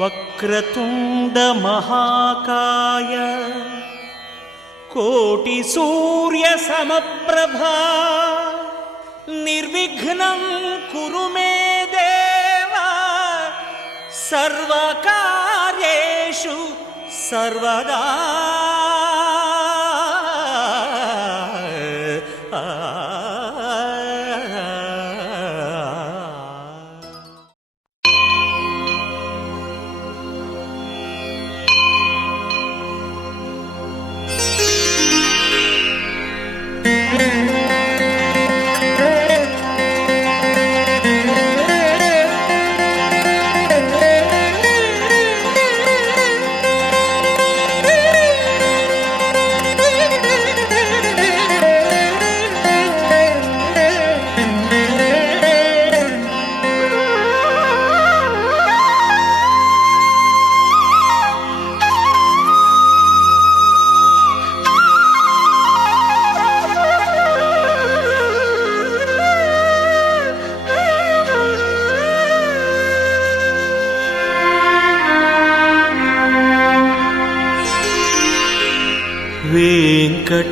వక్రతుండ మహాకాయ కోటి సూర్య సమప్రభా నిర్విఘ్నం కురు మే దేవా సర్వకార్యేషు సర్వదా.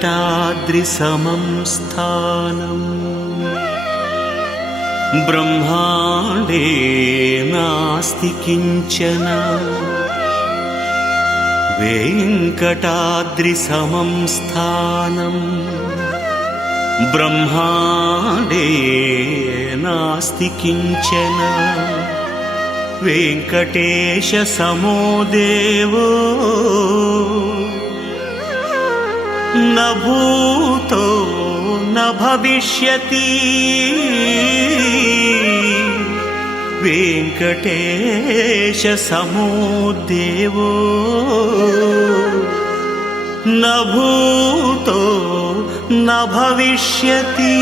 వెంకటాద్రిసమం స్థానం బ్రహ్మాండే నాస్తి కించన. వెంకటాద్రిసమం స్థానం బ్రహ్మాండే నాస్తి కించన. వెంకటేశ సమో దేవో న భూతో న భవిష్యతి. వెంకటేశ సమో దేవో న భూతో న భవిష్యతి.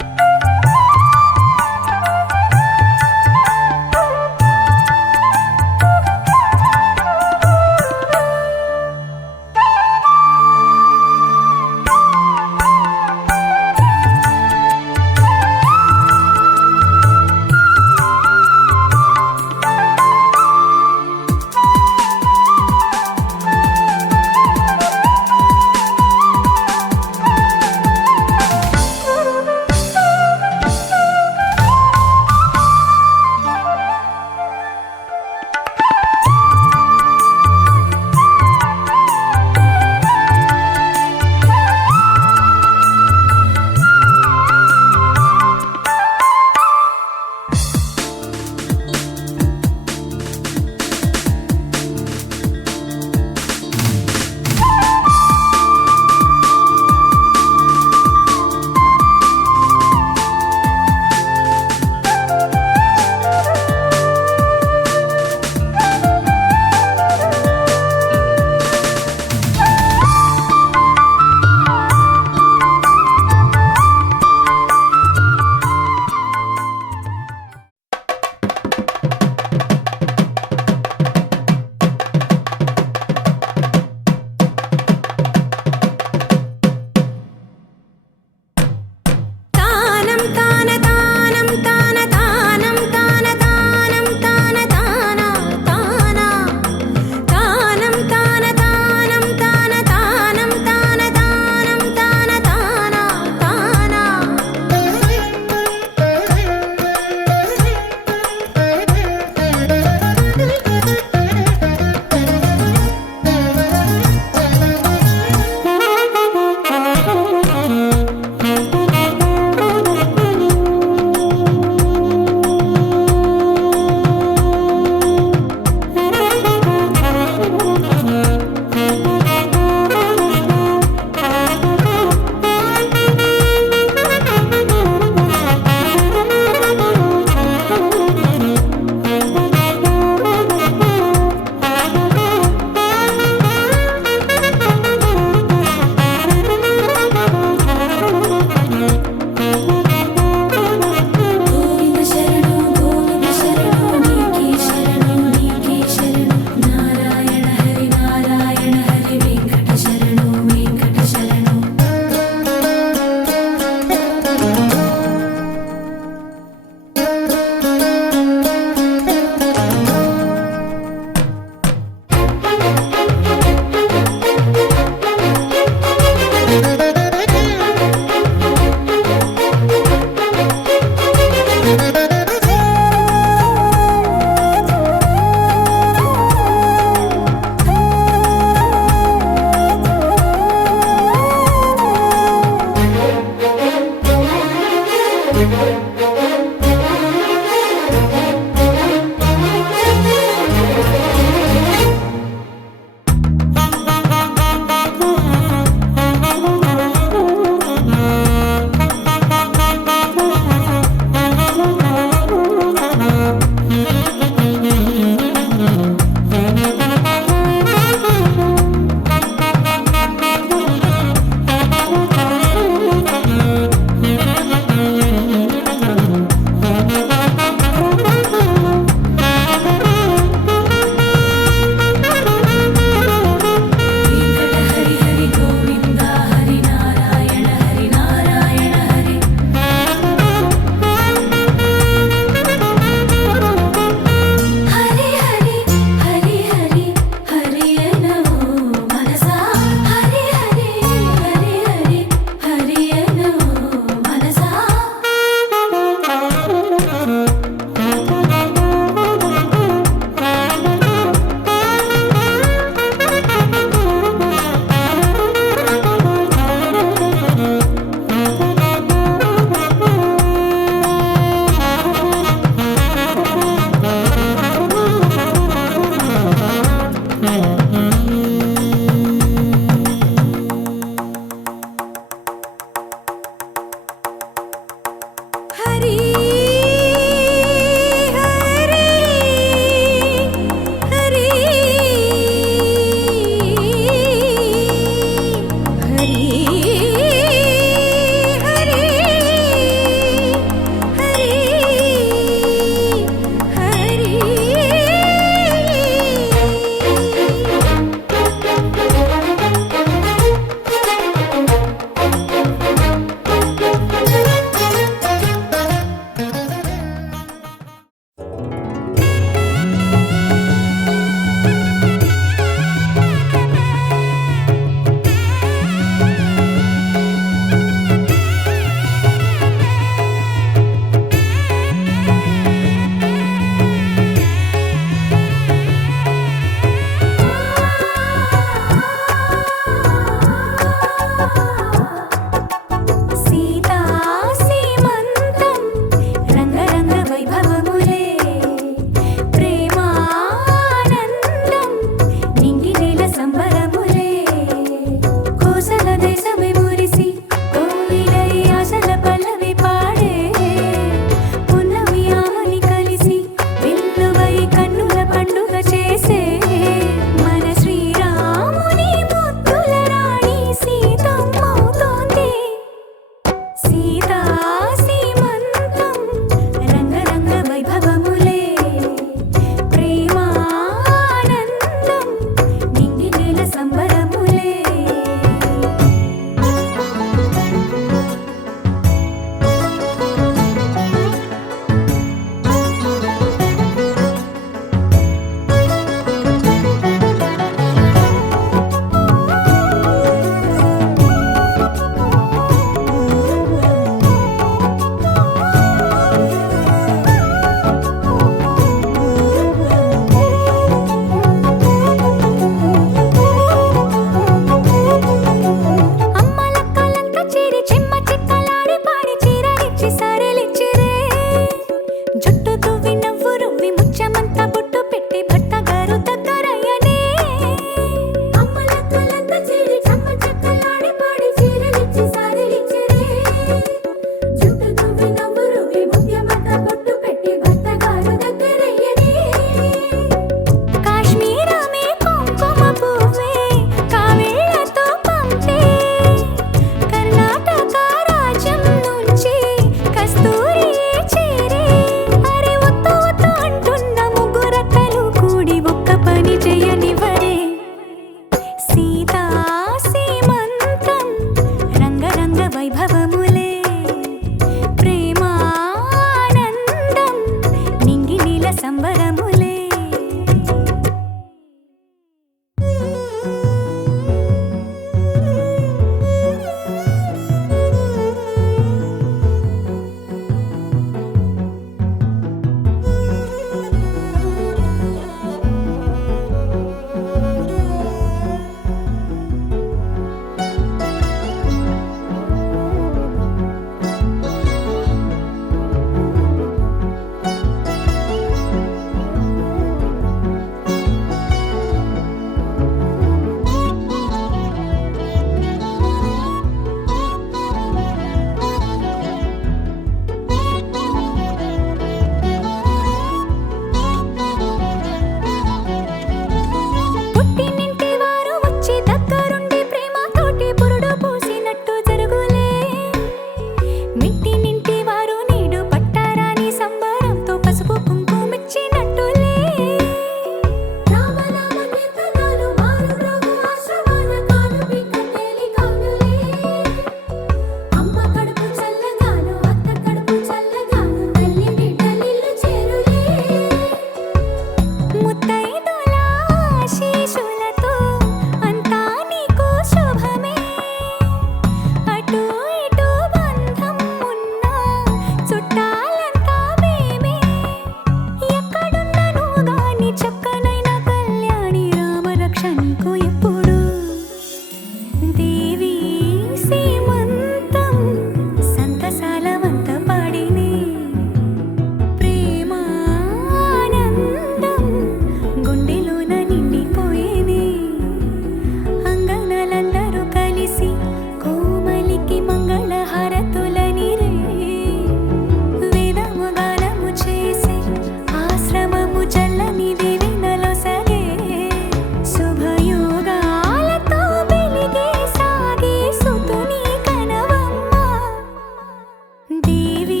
దేవి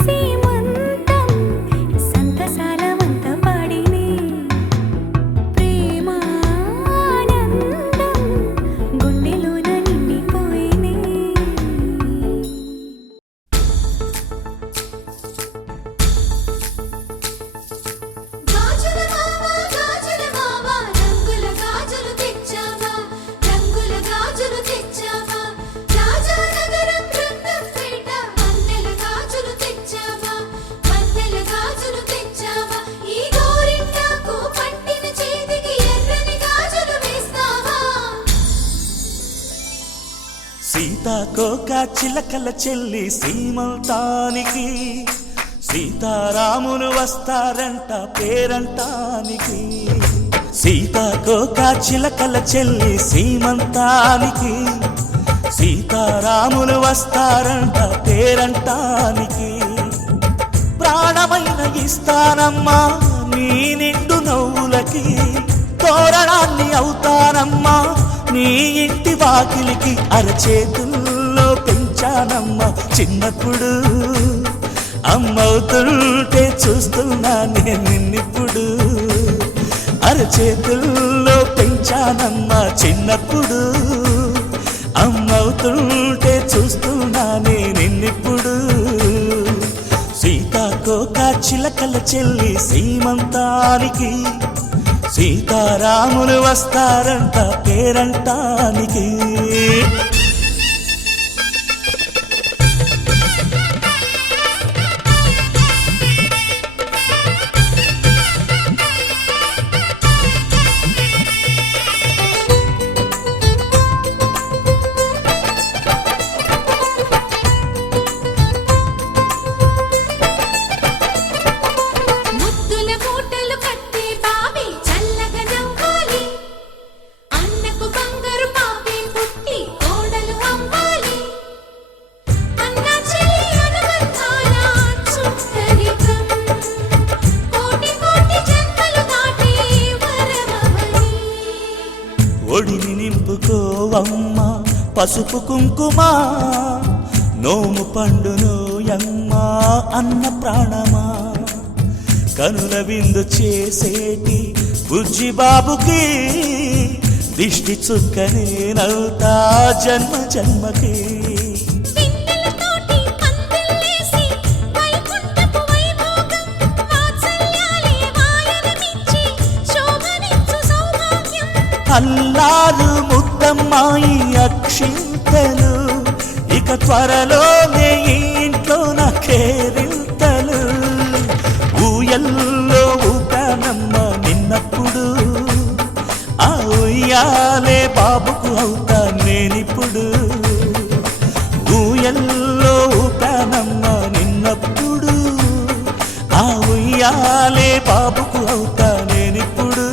సీమంతం సంతసాలవంత పాడినే ప్రేమానందం గుండెలోన నిండిపోయినే గాజుల మావా రంగుల గాజులు తెచ్చావా రంగుల గాజులు తెచ్చావా రాజానగరం రంగంపేట వన్నెల గాజులు తెచ్చావా వన్నెల గాజులు తెచ్చావా ఈ గోరింటాకు పట్టిన చేతికి ఎర్రని గాజులు వేస్తావా సీతాకోక చిలకల చెల్లి సీమంతానికి సీతారాములు వస్తారంట పేరంటానికి సీతాకోక చిలకల చెల్లి సీమంతానికి సీతారాములు వస్తారంట పేరంటానికి ప్రాణమైన ఇస్తానమ్మా నీ నిండు నవ్వులకి తోరణాన్ని అవుతానమ్మా నీ ఇంటి వాకిలికి అరచేతుల్లో పెంచానమ్మా చిన్నప్పుడు అమ్మవుతుంటే చూస్తున్నా నేను నిన్నిప్పుడు అరచేతుల్లో పెంచానమ్మా చిన్నప్పుడు అమ్మవుతుంటే చూస్తున్నా నేను నిన్నిప్పుడు సీతాకోక చిలకల చెల్లి సీమంతానికి సీతారాములు వస్తారంట పేరంటానికి ముద్దుల మూటలు కట్టి బాబీ చల్లగా నవ్వాలి అన్నకు బంగారు పాపే పుట్టి కోడలు అవ్వాలి అన్న చెల్లి అనుబంధాల చుట్టరికం కోటి కోటి జన్మలు దాటి వరమవని ఒడిని నింపుకోవమ్మ పసుపు కుంకుమ నోము పండునోయమ్మ అన్న ప్రాణమా కనుల విందు చేసేటి బుజ్జి బాబుకి దిష్టి చుక్కనేనవుతా జన్మ జన్మకి పిన్నెలతోటి పందిళ్ళేసి వైకుంఠపు వైభోగం వాత్సల్యాలే వాయనమిచ్చి శోభనిచ్చు సౌభాగ్యం అల్లారు ముద్దమ్మాయి అక్షింతలు ఇక త్వరలోనే ఈ ఇంట్లో నా కేరింతలు ఊయల్లో ఊపానమ్మ నిన్నప్పుడు ఆ ఉయ్యాలే బాబుకు అవుతా నేనిప్పుడు ఊయల్లో ఊపానమ్మ నిన్నప్పుడు ఆ ఉయ్యాలే బాబుకు అవుతా నేనిప్పుడు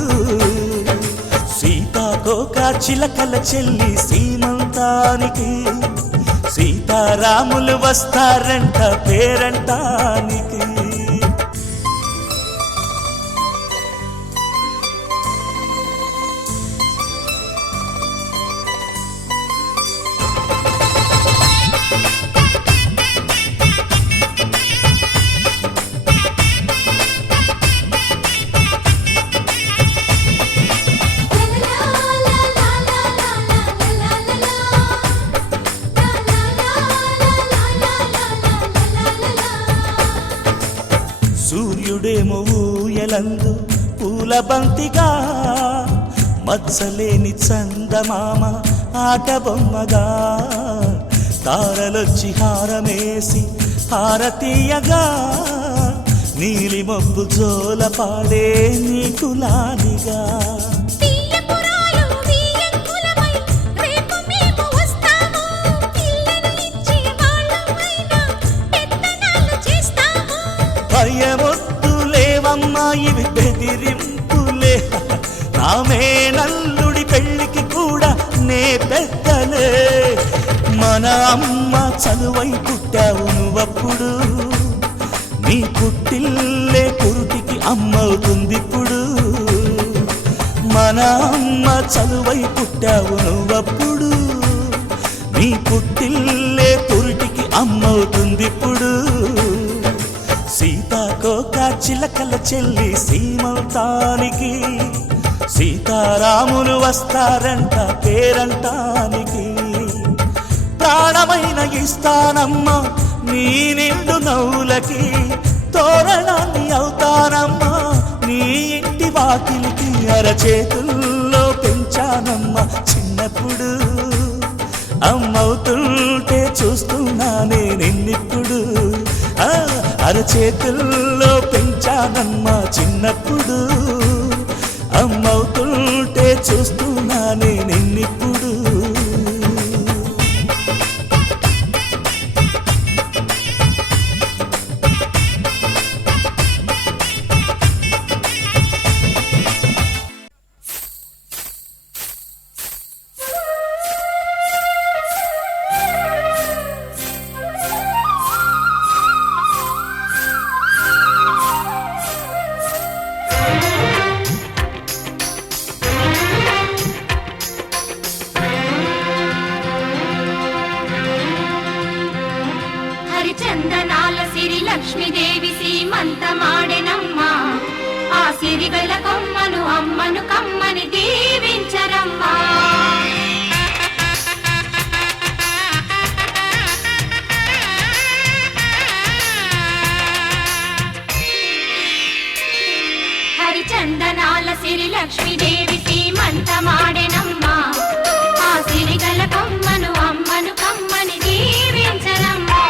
సీతాకోక చిలకల చెల్లి సీమంతానికి సీతారాములు వస్తారంట పేరంటానికి సూర్యుడేమో ఊయలందు పూల బంతిగా మత్సలేని చందమామ ఆట బొమ్మగా తారలొచ్చి హారమేసి హారతీయగా నీలి మబ్బు జోల పాడే నీకులానిగా తీయపురాలు వీయంకులమై రేపు మేము వస్తాము పిల్లను ఇచ్చి వాళ్ళమైనా పెత్తనాలు చేస్తాము భయమొద్దులేవమ్మా ఇవి బెదిరింపులే నామే నల్లుడి పెళ్లికి కూడా నే పెద్దలే మన అమ్మ చదువై పుట్టావు నువ్వప్పుడు నీ పుట్టిల్లే పురుటికి అమ్మవుతుందిప్పుడు మన అమ్మ చదువై పుట్టావు నువ్వప్పుడు నీ పుట్టిల్లే పురుటికి అమ్మవుతుందిప్పుడు సీతాకోక చిలకల చెల్లి సీమంతానికి సీతారాములు వస్తారంట పేరంటానికి ప్రాణమైన ఇస్తానమ్మా నీ నిండు నవ్వులకి తోరణాన్ని అవుతానమ్మా నీ ఇంటి వాకిలికి అరచేతుల్లో పెంచానమ్మా చిన్నప్పుడు అమ్మవుతుంటే చూస్తున్నానే నిన్నిప్పుడు అరచేతుల్లో పెంచానమ్మా చిన్నప్పుడు అమ్మవుతుంటే చూస్తున్నానే నిన్నిప్పుడు హరిచందనాల సిరి లక్ష్మీదేవి సీమంతమాడెనమ్మా ఆ సిరిగల కొమ్మను అమ్మను కమ్మని దీవించరమ్మా హరిచందనాల సిరి లక్ష్మీదేవి సీమంతమాడెనమ్మా ఆ సిరిగల కొమ్మను అమ్మను కమ్మని దీవించరమ్మా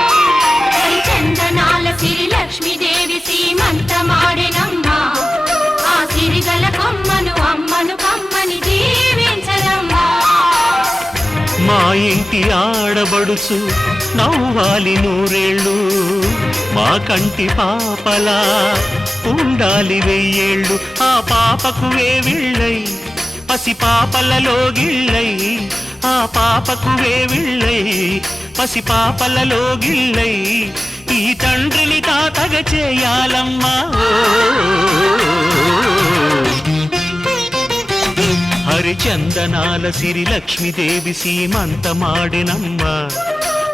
హరిచందనాల సిరి లక్ష్మీదేవి సీమంతమాడెనమ్మా ఆ సిరిగల కొమ్మను అమ్మను కమ్మని దీవించరమ్మా మా ఇంటి ఆడబడుచు నవ్వాలి నూరేళ్ళు మా కంటి పాపలా ఉండాలి వెయ్యేళ్ళు ఆ పాపకు వేవిళ్ళై పసి పాపలలో గిళ్ళై ఆ పాపకు వేవిళ్ళై పసి పాపలలో గిళ్ళై ఈ తండ్రిని తాతగ చేయాలమ్మా హరిచందనాల సిరి లక్ష్మీదేవి సీమంతమాడెనమ్మా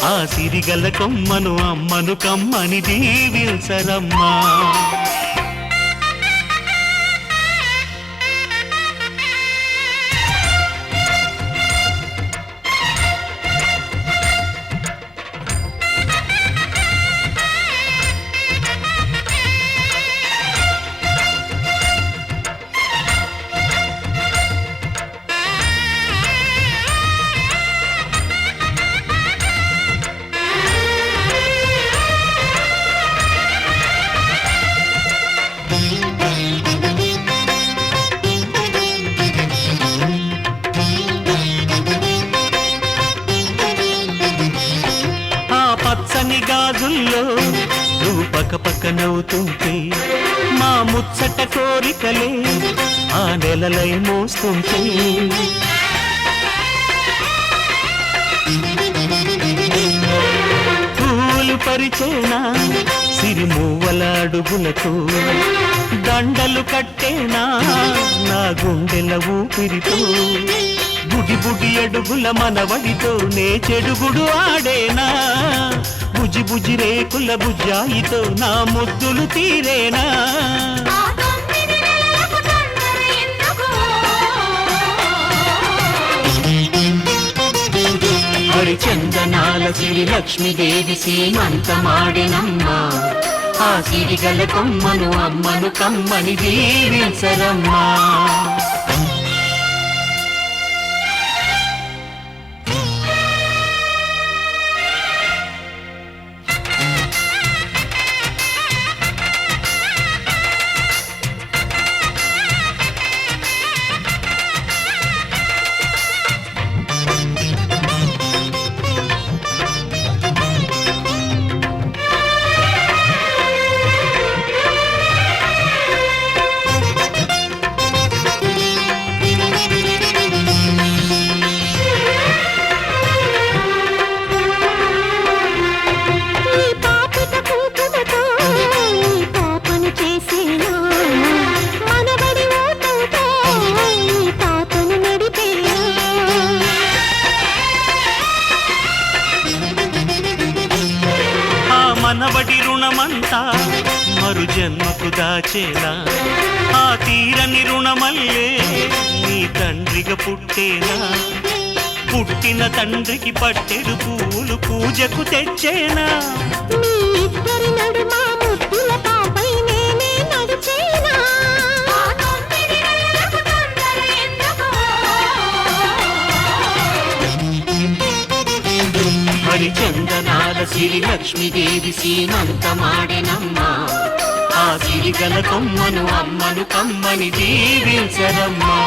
ఆ సిరిగల కొమ్మను అమ్మను కమ్మని దీవించరమ్మా పచ్చని గాజుల్లో నువ్వు పక్క నవ్వుతుంటే మా ముచ్చట కోరికలే ఆ నెలలై మోస్తుంటే పూలు పరిచేనా సిరిమూవల అడుగులతో దండలు కట్టేనా నా గుండెల ఊపిరితో బుడి బుడి అడుగుల మనవడితో నే చెడుగుడు ఆడేనా బుజి బుజి రేకుల బుజ్జాయితో నా ముద్దులు తీరేనా హరిచందనాల సిరి లక్ష్మీదేవి సీమంతమాడెనమ్మా ఆ సిరిగల కొమ్మను అమ్మను కమ్మని దీవించరమ్మా మనవడి రుణమంతా మరు జన్మకు దాచేనా ఆ తీరని రుణమల్లే నీ తండ్రిగా పుట్టేనా పుట్టిన తండ్రికి పట్టెడు పూలు పూజకు తెచ్చేనా మీ ఇద్దరి నడుమ ముద్దుల పాపై నేనే నడిచేనా ఆ 9 నెలలకు తొందర ఎందుకు హరిచందనాల సిరి లక్ష్మీదేవి సీమంతమాడెనమ్మా ఆ సిరిగల కొమ్మను అమ్మను కమ్మని దీవించరమ్మా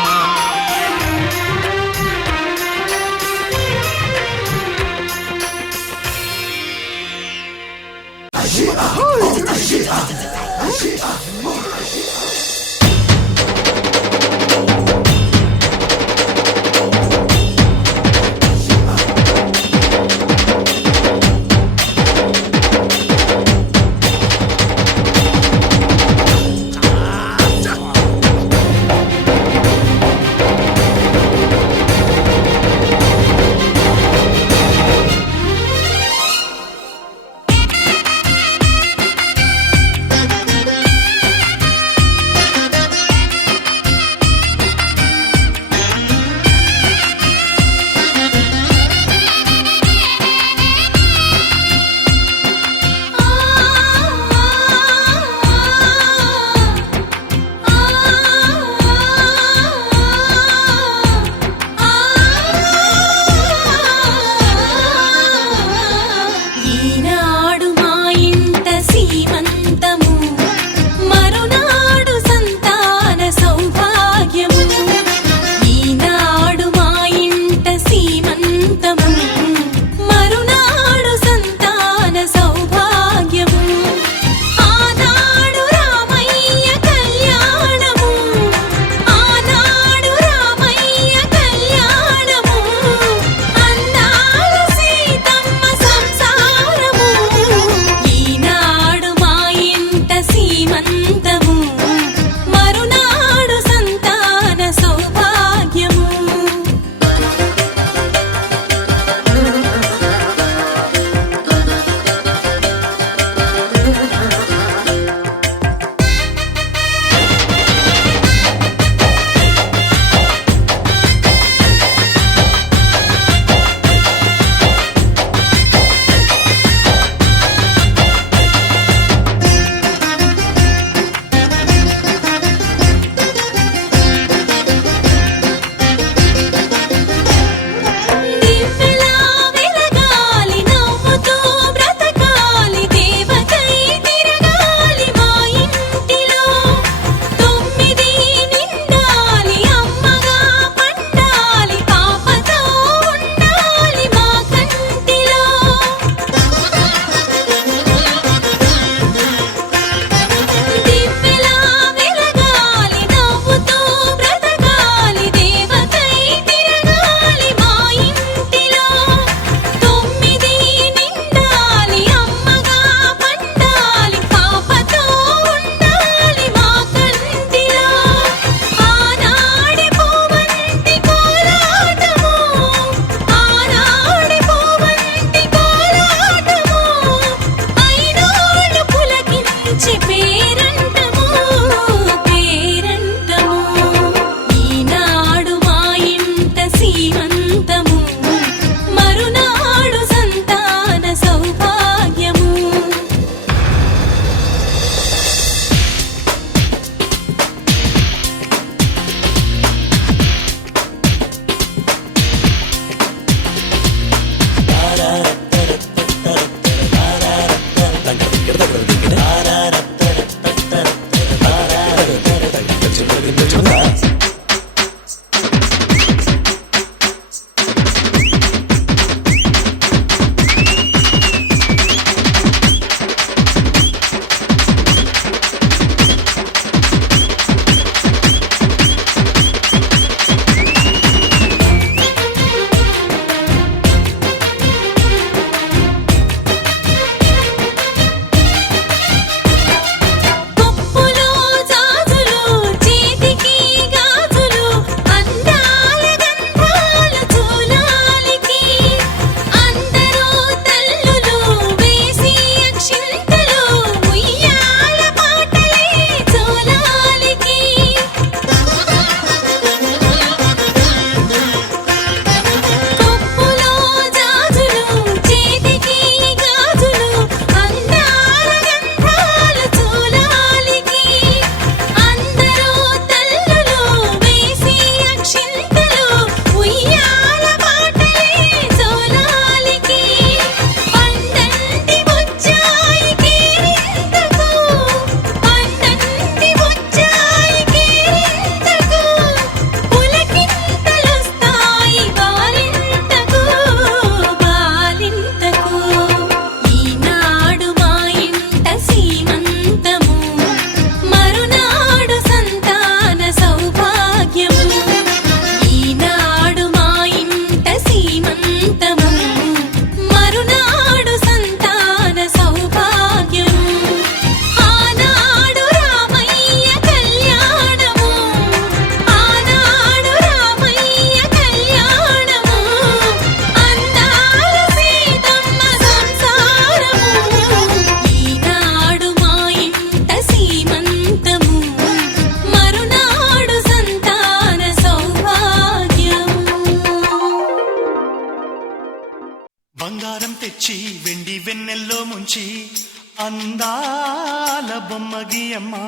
అందాల బొమ్మ గీయమ్మా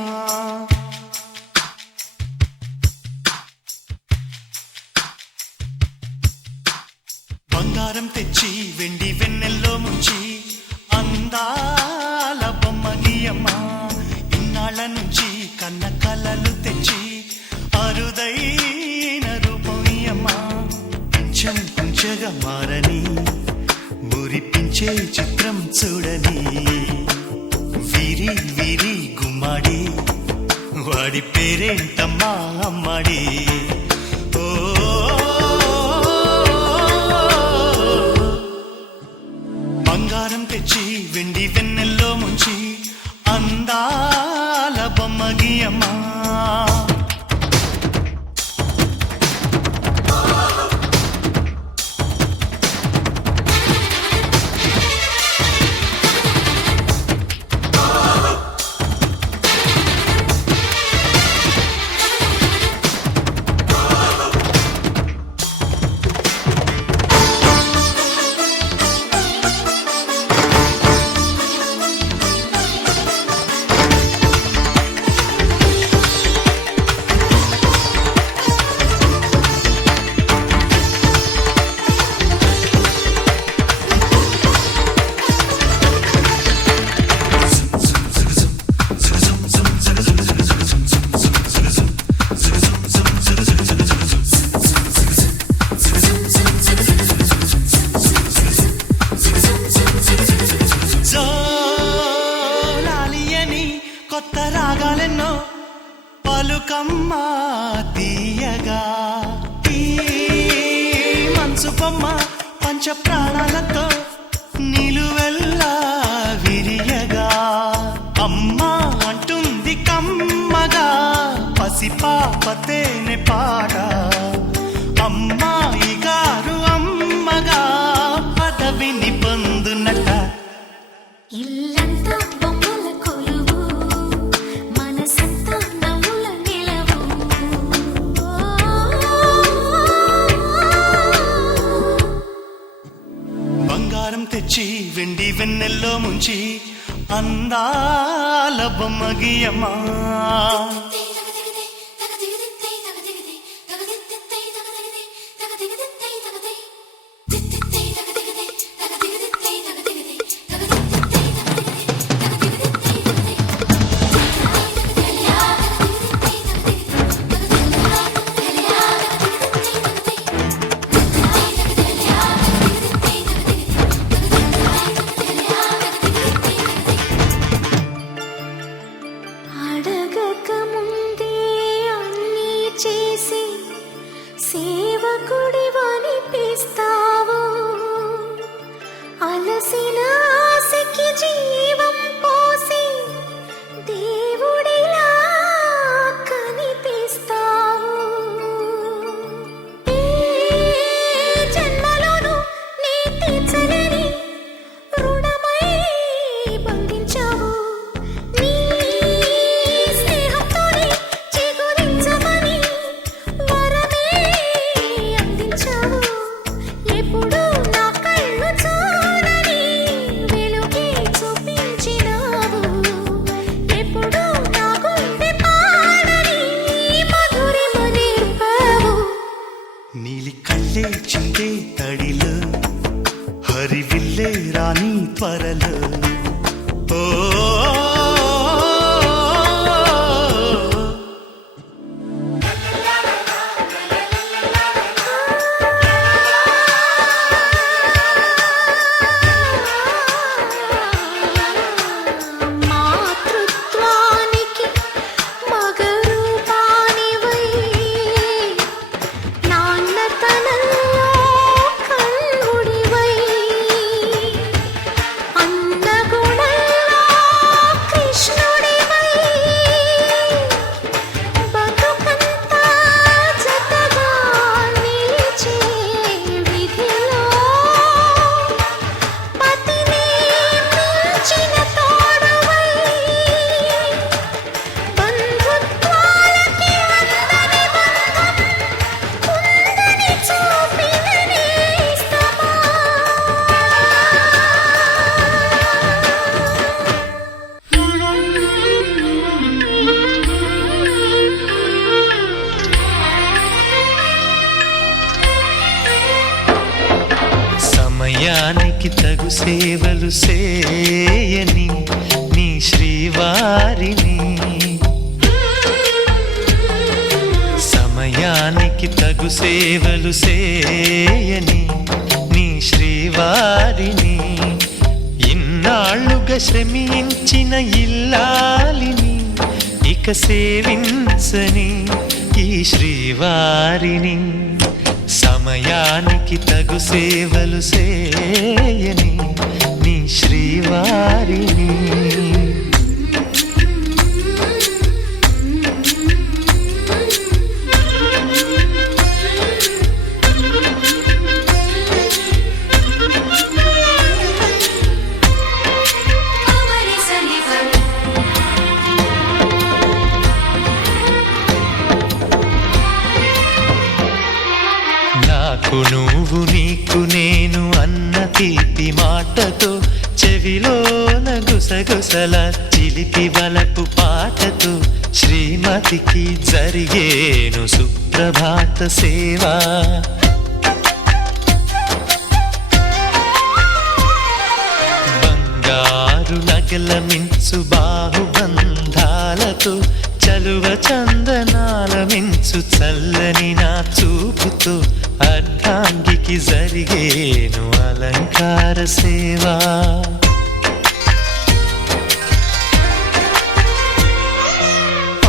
బంగారం తెచ్చి వెండి వెన్నెల్లో ముంచి అందాల బొమ్మ గీయమ్మా ఇన్నాళ్ళ నుంచి కన్న కలలు తెచ్చి అరుదైన రూపం ఇయ్యమ్మా కొంచెం కొంచెగా మారని మురిపించే చిత్రం చూడని వీరి వీరి గుమ్మాడి వాడి పేరేంటమ్మా అమ్మాడి ఓ బంగారం తెచ్చి వెండి వెన్నెల్లో ముంచి అందాల బొమ్మ గీయమ్మా కొత్త రాగాలెన్నో పలుకమ్మ తీయగా ఈ మనసు బొమ్మ పంచ ప్రాణాలతో నిలువెల్లా విరియగా అమ్మా అంటుంది కమ్మగా పసిపాపతేనే పాట అమ్మాయి గారు అమ్మగా పదవిని పొందునట ఇల్లంతా బొమ్మల కొలువు మనసంతా నవ్వుల నిలవు బంగారం తెచ్చి వెండి వెన్నెల్లో ముంచి అందాల బొమ్మ గీయమ్మా అడగక ముందు సమయానికి తగు సేవలు సేయని నీ శ్రీవారిని సమయానికి తగు సేవలు సేయని నీ శ్రీవారిని ఇన్నాళ్ళుగా శ్రమించిన ఇల్లాలిని ఇక సేవించని ఈ శ్రీవారిని సమయానికి తగు సేవలు సేయని నీ శ్రీవారిని నాకు నువ్వు నీకు నేను అన్న తీపి మాటతో చెవిలోన గుసగుసల చిలిపి వలపు పాటతో శ్రీమతికి జరిగేను సుప్రభాత సేవా బంగారు నగల మించు బాహుబంధాలతో చలువ చందనాల మించు చల్లని నా చూపుతో అర్ధాంగికి జరిగేను అలంకార సేవా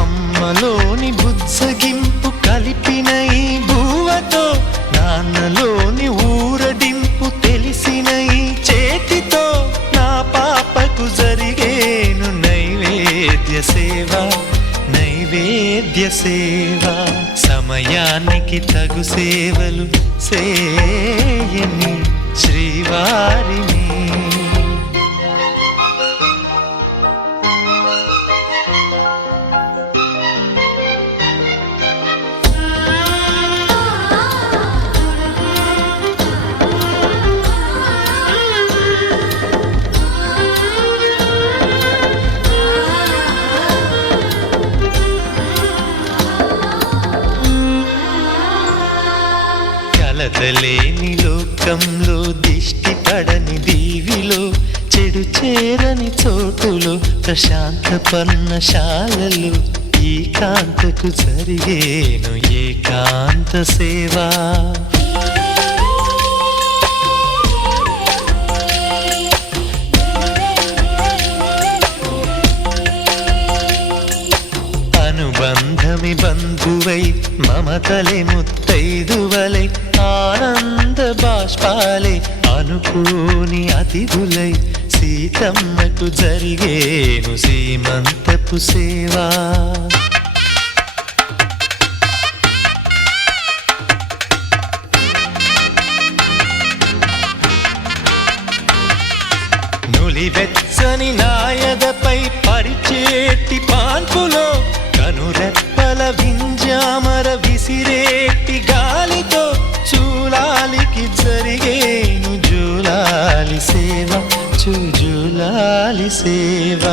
అమ్మలోని బుజ్జగింపు కలిపిన ఈ భూవతో నాన్నలోని ఊరడింపు తెలిసిన ఈ చేతితో నా పాపకు జరిగేను నైవేద్య సేవ నైవేద్య సేవ సమయానికి తగు సేవలు సేయని శ్రీవారిని కలతలేని లోకంలో దిష్టి పడని దీవిలో చెడు చేరని చోటులో ప్రశాంత పర్ణశాలలో ఈ కాంతకు జరిగేను ఏకాంత సేవా అనుబంధమి బంధువై మమతలే ముత్తైదువలై ఆనంద బాష్పాలే అనుకోని అతిథులై సీతమ్మకు జరిగేను సీమంతపు సేవా నులివెచ్చని నాయదపై పరిచేటి పాన్పులో కనురెప్పల వింజామర విసిరేటి గాలితో చూలాలికి జరిగేను జూలాలి సేవ జూలాలి సేవ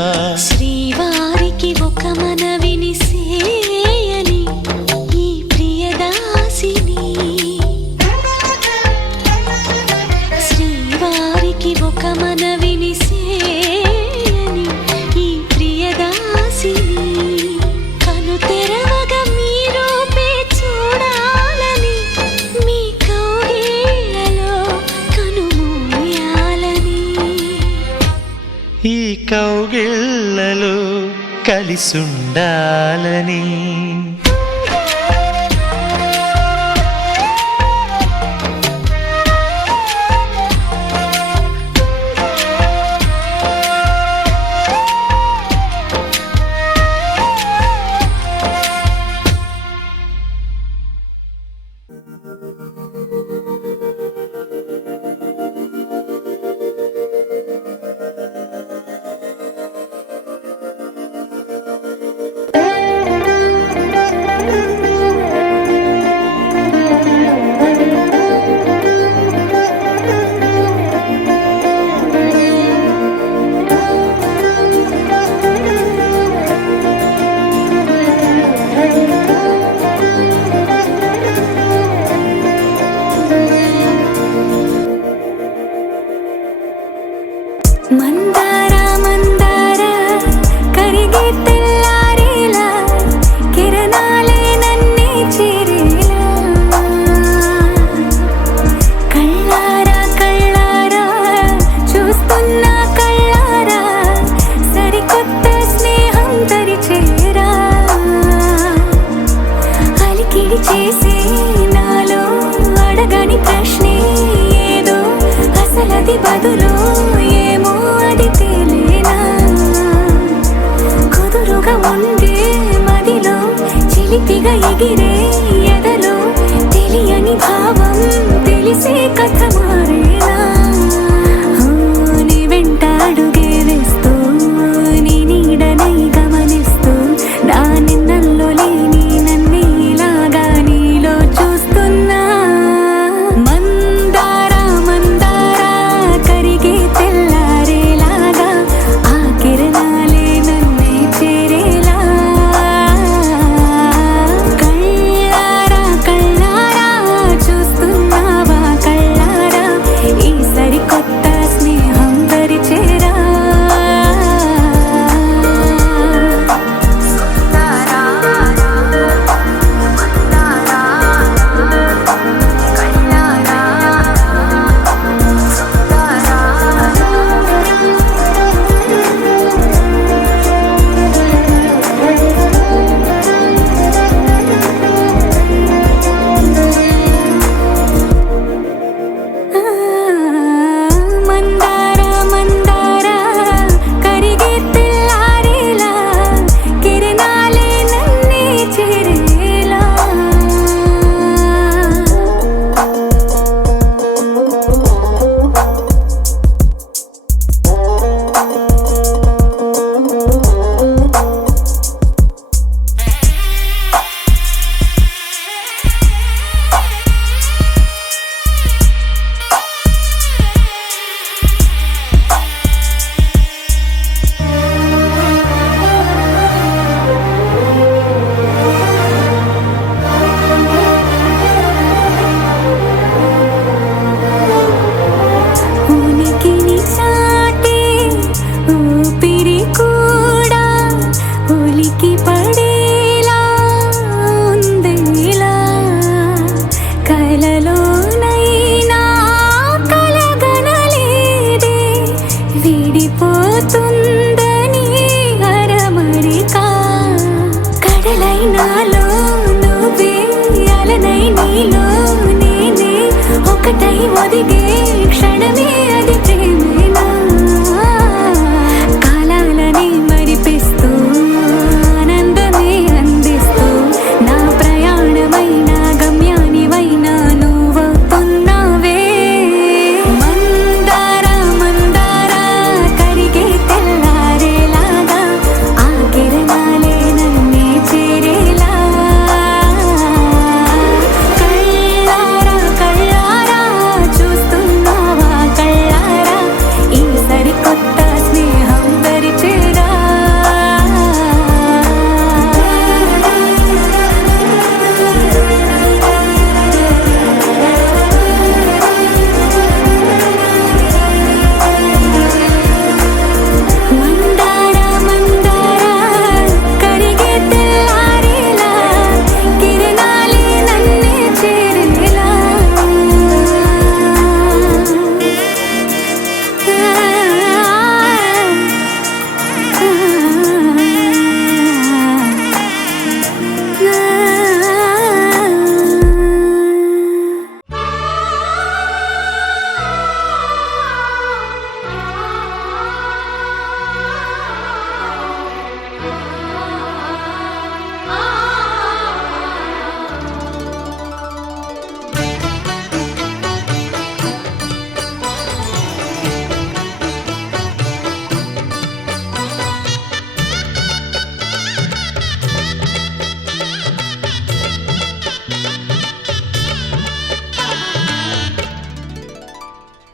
శ్రీవారికి ఒక మనవిని సేయని ఈ ప్రియదాసిని శ్రీవారికి ఒక మనవిని సేయని ఈ ప్రియదాసిని కను తెరవగా మీ రూపే చూడాలని మీ కౌగిళ్ళలో కనుమూయాలని ఈ కౌగిళ్ళలో కలిసుండాలని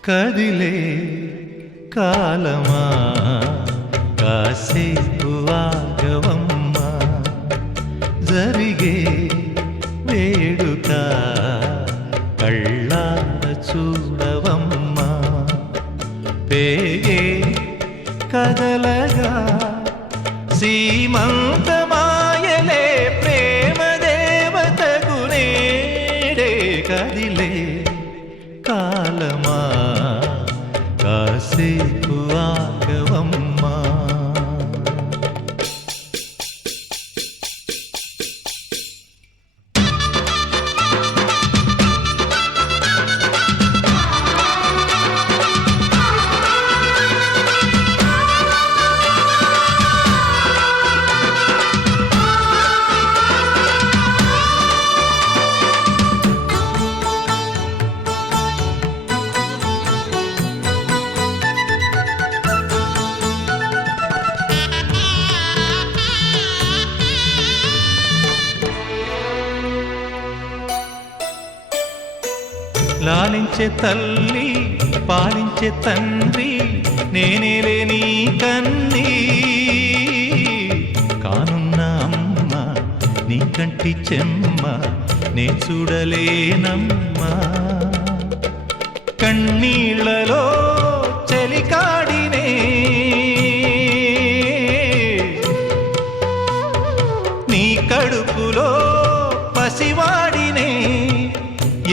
కదిలే కాలమా కాసేపు ఆగవమ్మా జరిగే వేడుక కళ్ళార చూడవమ్మా పేగే కదలగా సీమంతమాయలే ప్రేమ దేవతకు నేడే కదిలే కాలమా కాసేపు ఆగవమ్మా లాలించే తల్లి పాలించే తండ్రి నేనేలే నీ కన్నీ కానున్న అమ్మ నీ కంటి చెమ్మ నే చూడలేనమ్మా కన్నీళ్లలో చెలికాడినే నీ కడుపులో పసివాడినే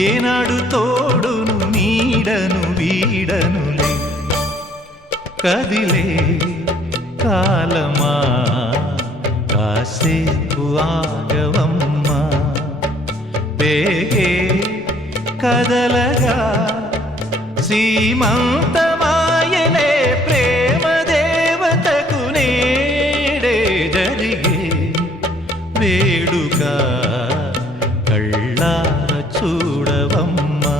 ఏనాడు తోడును నీడను వీడనులే కదిలే కాలమా కాసేపు ఆగవమ్మా పేగే కదలగా సీమంతమాయలే ప్రేమ దేవతకు నేడే జరిగే వేడుక కళ్ళార చూడవమ్మా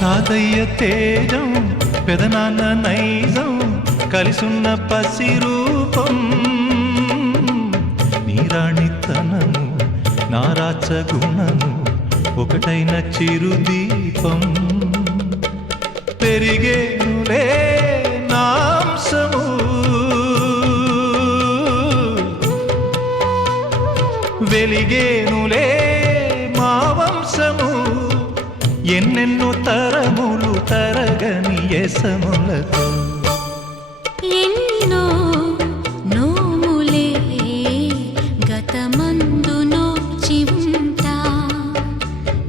తాతయ్య తేజం పెదనాన్న నైజం కలిసున్న పసి రూపం నీరాణితనము నారాచ గుణము ఒకటైన చిరుదీపం పెరిగేనులే నాంసము వెలిగేనులే మా వంశము ఎన్నెన్నో తరములు తరగని యసములతో ఎన్నో నోములే గతమందు నోచి ఉంటా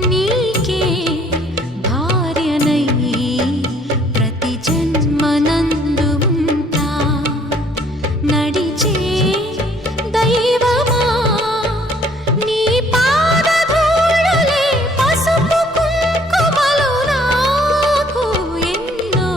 నీకే భార్యనై ప్రతి జన్మనందు ఉంటా నడిచే దైవమా నీ పాదధూళులే పసుపు కుంకుమలు నాకు ఎన్నో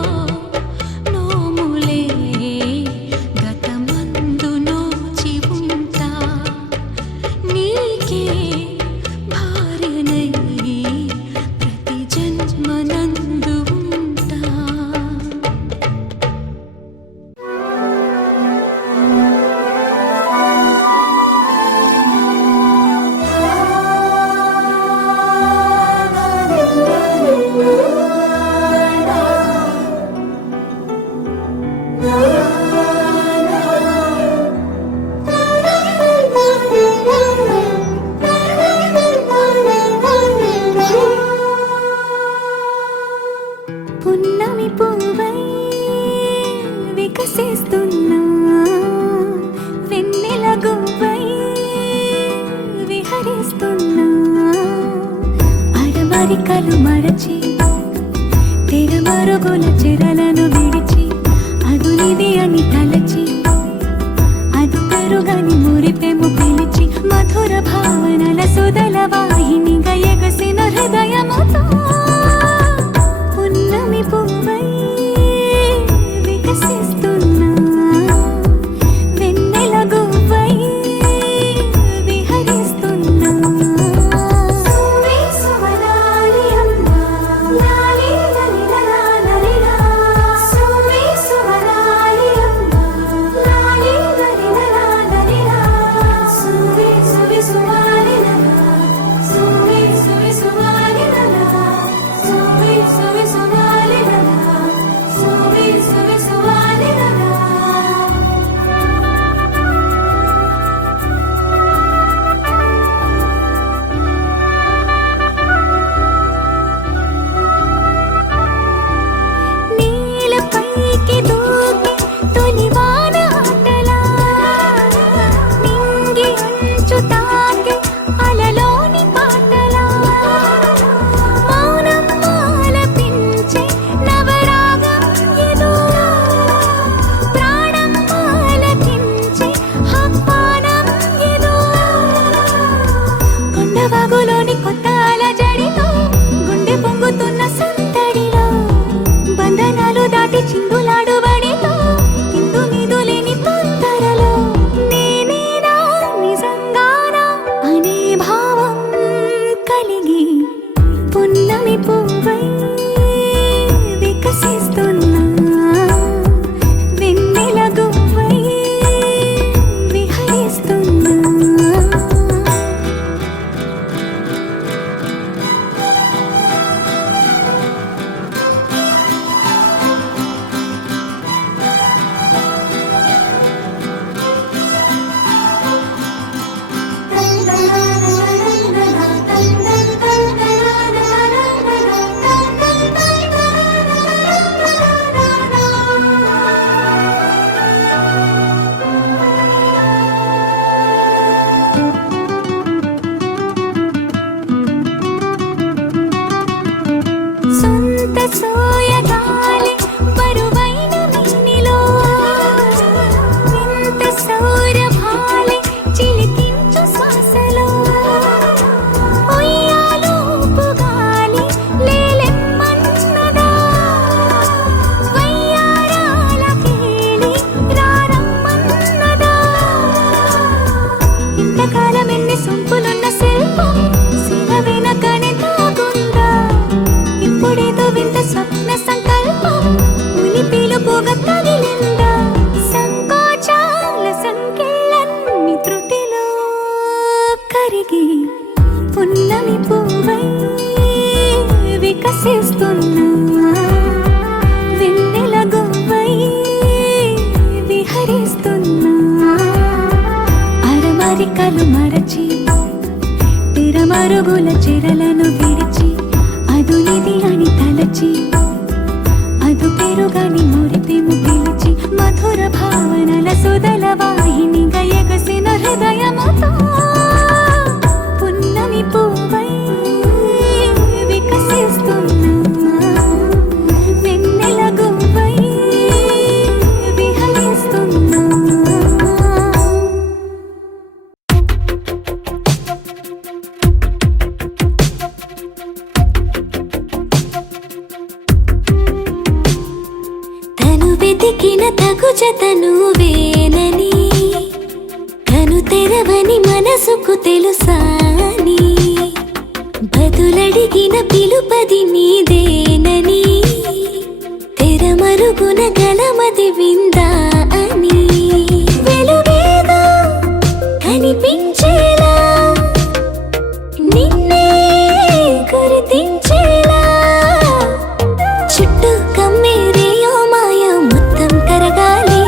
బాధలు మరచి తిరమరుగుల చెరలను విడిచి అదునిది అని తలచి అదు పెరుగని మురిపెము పిలిచి మధుర భావనల సుదల వాహినిగా ఎగసిన హృదయముతో పున్నమి పువ్వై వికసిస్తున్నా వెన్నెల గువ్వై విహరిస్తున్నా. తను వెతికిన తగు జతను వేనని కను తెరవని మనసుకు తెలుసాని బదులడిగిన పిలుపది నీదేనని తెరమరుగున గలమది విందా అని వెలుగేదో కనిపించేలా నిన్నే గుర్తించేలా చుట్టూ కమ్మేరేయో మాయో మొత్తం కరగాలి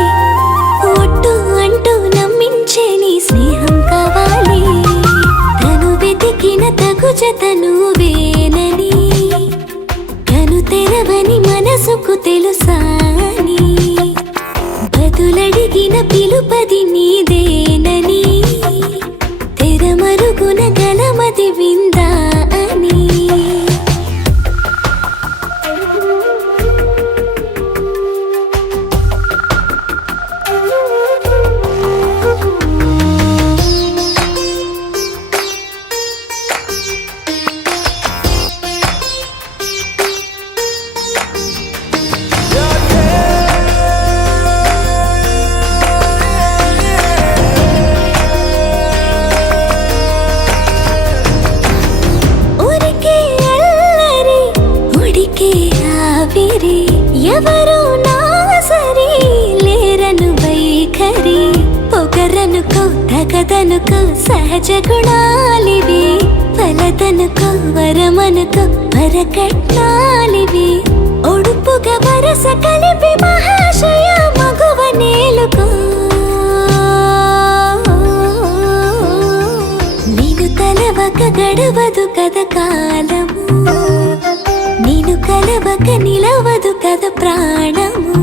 ఒట్టు అంటూ నమ్మించే నీ స్నేహం కావాలి తను వెతికిన తగు జతను వేనని కను తెరవని మనసుకు తెలుసాని బదులడిగిన పిలుపది నీదేనని తెరమరుగున గలమది విందా అని. ఊరికే అల్లరి ఉడికే ఆవిరి ఎవరు నా సరి లేరను వైఖరి పొగరనుకో తగదనుకో సహజ గుణాలివి ఫలదనుకో వరమనుకో వరకట్నాలివి ఒడుపుగా వరస కలిపి మహాశయ మగువ నేలుకో నేను తలవక గడవదు కద కాలము నేను కలవక నిలవదు కద ప్రాణము.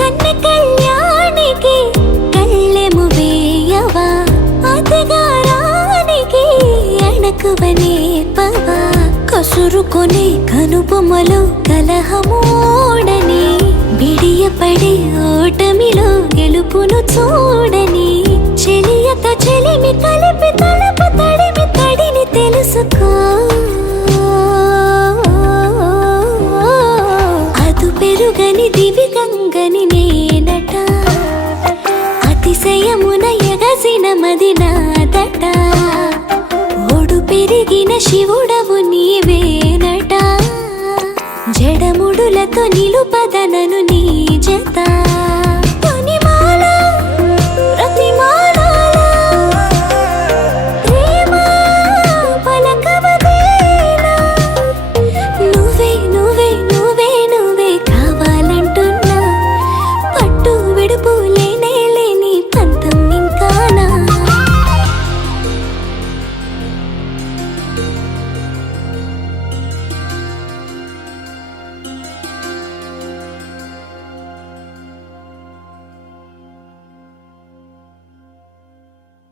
కన్న కళ్యాణికి కళ్ళెము వేయవా అతగారానికి అణకువనే పవా కసురుకొనే కనుబొమ్మలో కలహమోడని బిడియపడే ఓటమిలో గెలుపును చూడని చెలియతో చెలిమి కలిపి తలపు తడిమి తడిని తెలుసుకో అదు పెరుగని దివి గంగని నేనట అతిశయమున ఎగసిన మది నాదట ఒడు పెరిగిన శివుడవు నీవేనట జడముడులతో నిలుప